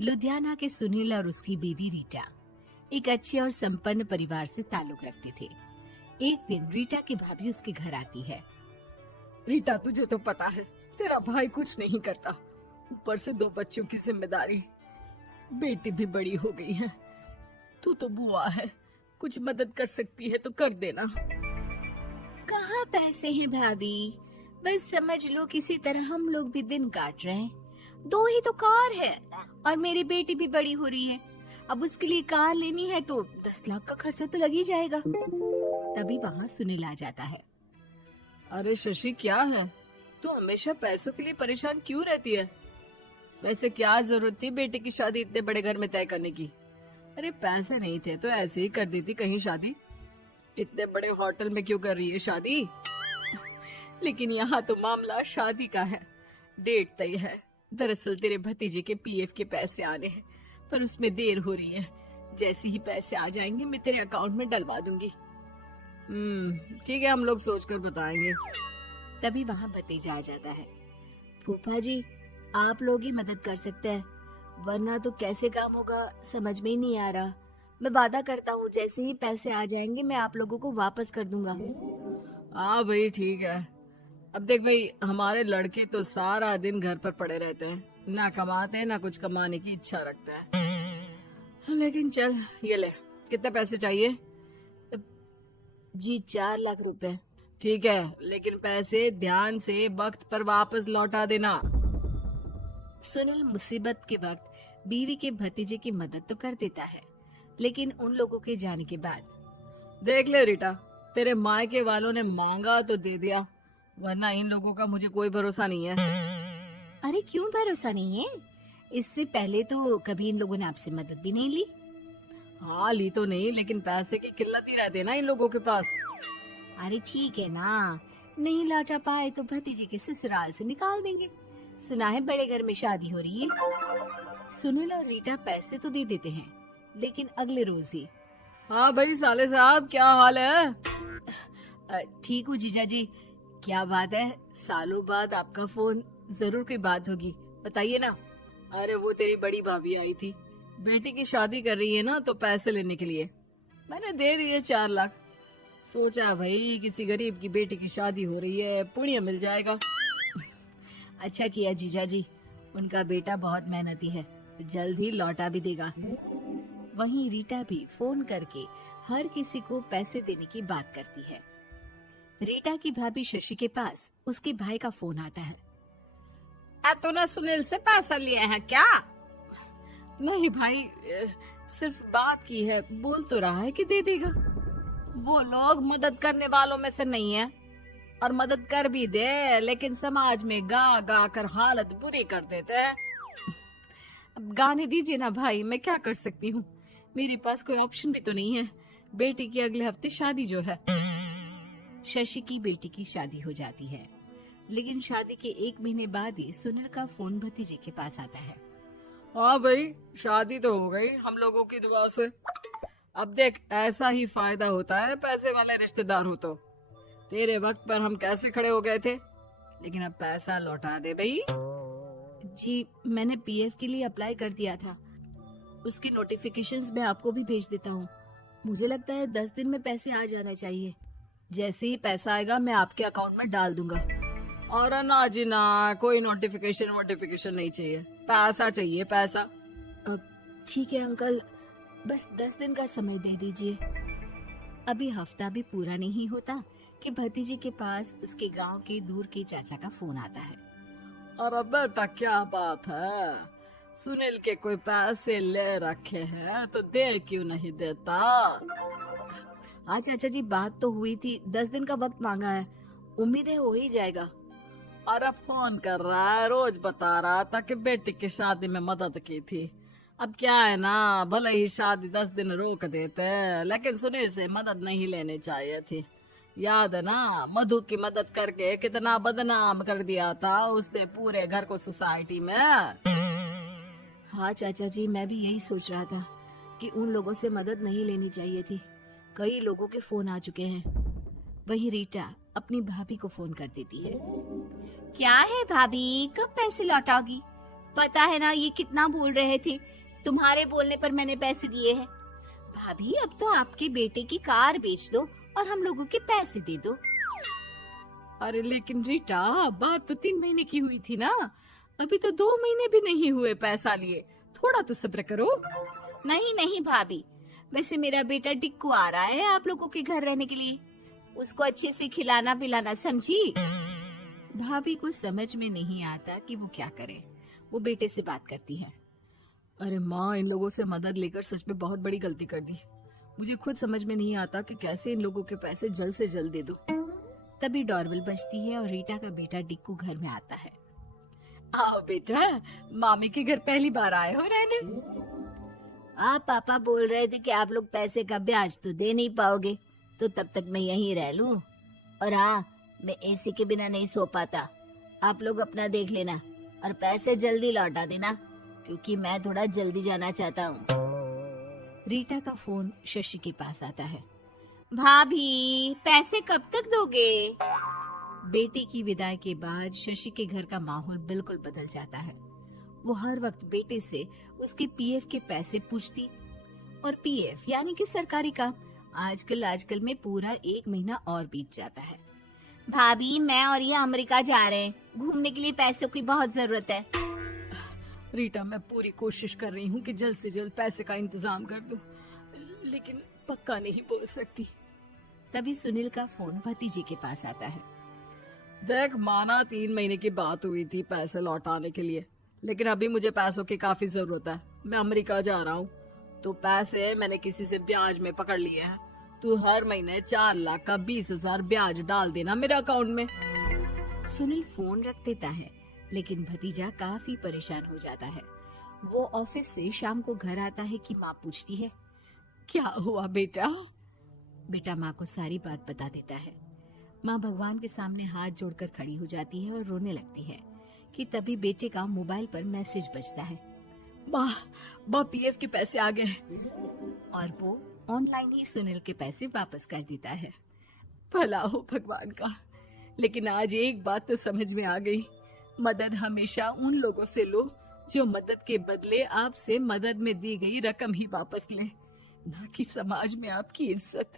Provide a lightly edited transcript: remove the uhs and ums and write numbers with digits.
लुधियाना के सुनील और उसकी बीवी रीटा एक अच्छे और संपन्न परिवार से ताल्लुक रखते थे। एक दिन रीटा की भाभी उसके घर आती है। रीटा, तुझे तो पता है तेरा भाई कुछ नहीं करता, ऊपर से 2 बच्चों की जिम्मेदारी, बेटी भी बड़ी हो गई है। तू तो बुआ है, कुछ मदद कर सकती है तो कर देना। कहाँ पैसे हैं भाभी, बस समझ लो किसी तरह हम लोग भी दिन काट रहे हैं। 2 ही तो कार है और मेरी बेटी भी बड़ी हो रही है। अब उसके लिए कार लेनी है तो 10 लाख का खर्चा तो लग ही जाएगा। तभी वहाँ सुनील आ जाता है। अरे शशि, क्या है, तू हमेशा पैसों के लिए परेशान क्यों रहती है? वैसे क्या जरूरत थी बेटी की शादी इतने बड़े घर में तय करने की? अरे पैसे नहीं थे तो ऐसे ही कर देती कहीं शादी। इतने बड़े होटल में क्यों कर रही है शादी? लेकिन यहाँ तो मामला शादी का है, डेट तय है। दरअसल तेरे भतीजे के पीएफ के पैसे आने हैं, पर उसमें देर हो रही है। जैसे ही पैसे आ जाएंगे मैं तेरे अकाउंट में डलवा दूंगी। ठीक है, हम लोग सोचकर बताएंगे। तभी वहाँ भतीजा आ जाता है। फूफा जी, आप लोग ही मदद कर सकते हैं, वरना तो कैसे काम होगा समझ में ही नहीं आ रहा। मैं वादा करता हूँ जैसे ही पैसे आ जाएंगे मैं आप लोगों को वापस कर दूंगा। हाँ भाई, ठीक है। अब देख भाई, हमारे लड़के तो सारा दिन घर पर पड़े रहते हैं, ना कमाते हैं ना कुछ कमाने की इच्छा रखते हैं। लेकिन चल, ये ले, कितने पैसे चाहिए? जी 4 लाख रुपए। ठीक है, लेकिन पैसे ध्यान से वक्त पर वापस लौटा देना। सुनील मुसीबत के वक्त बीवी के भतीजे की मदद तो कर देता है, लेकिन उन लोगों के जाने के बाद देख ले रीटा, तेरे मायके वालों ने मांगा तो दे दिया, वरना इन लोगों का मुझे कोई भरोसा नहीं है। अरे क्यों भरोसा नहीं है? इससे पहले तो कभी इन लोगों ने आपसे मदद भी नहीं ली। हाँ, ली तो नहीं, लेकिन पैसे की किल्लत ही रहती है ना इन लोगों के पास। अरे ठीक है ना, नहीं लौटा पाए तो भतीजे के ससुराल से निकाल देंगे। सुना है बड़े घर में शादी हो रही है। सुनील और रीटा पैसे तो दे देते हैं, लेकिन अगले रोज ही। हाँ भाई साले साहब, क्या हाल है? ठीक हूँ जीजा जी। क्या बात है, सालों बाद आपका फोन, जरूर कोई बात होगी, बताइए ना। अरे वो तेरी बड़ी भाभी आई थी, बेटी की शादी कर रही है ना, तो पैसे लेने के लिए मैंने दे दिए 4 लाख। सोचा भाई किसी गरीब की बेटी की शादी हो रही है, पुण्य मिल जाएगा। अच्छा किया जीजा जी, उनका बेटा बहुत मेहनती है, जल्द ही लौटा भी देगा। वहीं रीटा भी फोन करके हर किसी को पैसे देने की बात करती है। रीटा की भाभी शशि के पास उसके भाई का फोन आता है। तूने सुनील से पैसा लिया है क्या? नहीं भाई, सिर्फ बात की है, बोल तो रहा है कि दे देगा। वो लोग मदद करने वालों में से नहीं है, और मदद कर भी दे लेकिन समाज में गा गा कर हालत बुरी कर देते हैं। अब गाने दीजिए ना भाई, मैं क्या कर सकती हूँ, मेरे पास कोई ऑप्शन भी तो नहीं है। बेटी की अगले हफ्ते शादी जो है। शशि की बेटी की शादी हो जाती है, लेकिन शादी के 1 महीने बाद ही सुनील का फोन भतीजे के पास आता है। हाँ भाई, शादी तो हो गई हम लोगों की दुआ से। अब देख, ऐसा ही फायदा होता है पैसे वाले रिश्तेदार हो तो। तेरे वक्त पर हम कैसे खड़े हो गए थे, लेकिन अब पैसा लौटा दे भाई। जी, मैंने पीएफ के लिए अप्लाई कर दिया था, उसकी नोटिफिकेशंस मैं आपको भी भेज देता हूँ। मुझे लगता है 10 दिन में पैसे आ जाना चाहिए। जैसे ही पैसा आएगा मैं आपके अकाउंट में डाल दूंगा। और ना जी ना, कोई नोटिफिकेशन नहीं चाहिए, पैसा चाहिए, पैसा। ठीक है अंकल, बस 10 दिन का समय दे दीजिए। अभी हफ्ता भी पूरा नहीं होता कि भतीजे के पास उसके गांव के दूर के चाचा का फोन आता है। अरे बेटा, क्या बात है, सुनील के कोई पैसे ले रखे हैं तो दे क्यों नहीं देता? हाँ चाचा जी, बात तो हुई थी, 10 दिन का वक्त मांगा है, उम्मीद है हो ही जाएगा। अरे फोन कर रहा है, रोज बता रहा था कि बेटी की शादी में मदद की थी। अब क्या है ना, भले ही शादी 10 दिन रोक देते, लेकिन सुनील से मदद नहीं लेनी चाहिए थी। याद है ना, मधु की मदद करके कितना बदनाम कर दिया था उसने पूरे घर को सोसाइटी में। हाँ चाचा जी, मैं भी यही सोच रहा था कि उन लोगों से मदद नहीं लेनी चाहिए थी। कई लोगों के फोन आ चुके हैं। वहीं रीटा अपनी भाभी को फोन कर देती है। क्या है भाभी, कब पैसे लौटाओगी? पता है ना ये कितना बोल रहे थे, तुम्हारे बोलने पर मैंने पैसे दिए हैं। भाभी अब तो आपके बेटे की कार बेच दो और हम लोगों के पैसे दे दो। अरे लेकिन रीटा, बात तो 3 महीने की हुई थी ना, अभी तो 2 महीने भी नहीं हुए पैसा लिए, थोड़ा तो सब्र करो। नहीं नहीं भाभी, वैसे मेरा बेटा टिक्कू आ रहा है आप लोगों के घर रहने के लिए, उसको अच्छे से खिलाना पिलाना, समझी। भाभी को समझ में नहीं आता कि वो क्या करे। वो बेटे से बात करती है। अरे माँ, इन लोगों से मदद लेकर सच में बहुत बड़ी गलती कर दी। मुझे खुद समझ में नहीं आता कि कैसे इन लोगों के पैसे जल्द से जल्द दे दूं। तभी डोरबेल बजती है और रीटा का बेटा टिक्कू घर में आता है। आओ बेटा, मामी के घर पहली बार आए हो रहने। आप पापा बोल रहे थे कि आप लोग पैसे का ब्याज तो दे नहीं पाओगे, तो तब तक मैं यहीं रह लूं। और हाँ, मैं एसी के बिना नहीं सो पाता। आप लोग अपना देख लेना और पैसे जल्दी लौटा देना, क्योंकि मैं थोड़ा जल्दी जाना चाहता हूँ। रीटा का फोन शशि के पास आता है। भाभी, पैसे कब तक दोगे? बेटे की विदाई के बाद शशि के घर का माहौल बिल्कुल बदल जाता है। वो हर वक्त बेटे से उसके पीएफ के पैसे पूछती, और पीएफ यानी कि सरकारी काम। आजकल में पूरा 1 महीना और बीत जाता है। भाभी, मैं और ये अमेरिका जा रहे हैं, घूमने के लिए पैसों की बहुत जरूरत है। रीटा, मैं पूरी कोशिश कर रही हूँ कि जल्द से जल्द पैसे का इंतजाम कर दूं, लेकिन पक्का नहीं बोल सकती। तभी सुनील का फोन भतीजे के पास आता है। देख माना 3 महीने की बात हुई थी पैसे लौटाने के लिए, लेकिन अभी मुझे पैसों की काफी जरूरत है। मैं अमेरिका जा रहा हूँ, तो पैसे मैंने किसी से ब्याज में पकड़ लिए हैं। तू हर महीने 4 लाख का 20,000 ब्याज डाल देना मेरे अकाउंट में। सुनील फोन रख देता है, लेकिन भतीजा काफी परेशान हो जाता है। वो ऑफिस से शाम को घर आता है कि माँ पूछती है, क्या हुआ बेटा? बेटा माँ को सारी बात बता देता है। माँ भगवान के सामने हाथ जोड़कर खड़ी हो जाती है और रोने लगती है कि तभी बेटे का मोबाइल पर मैसेज बजता है। माँ, पीएफ के पैसे आ गए। और वो ऑनलाइन ही सुनील के पैसे वापस कर देता है। भला हो भगवान का। लेकिन आज एक बात तो समझ में आ गई, मदद हमेशा उन लोगों से लो जो मदद के बदले आपसे मदद में दी गई रकम ही वापस लें, ना कि समाज में आपकी इज्जत।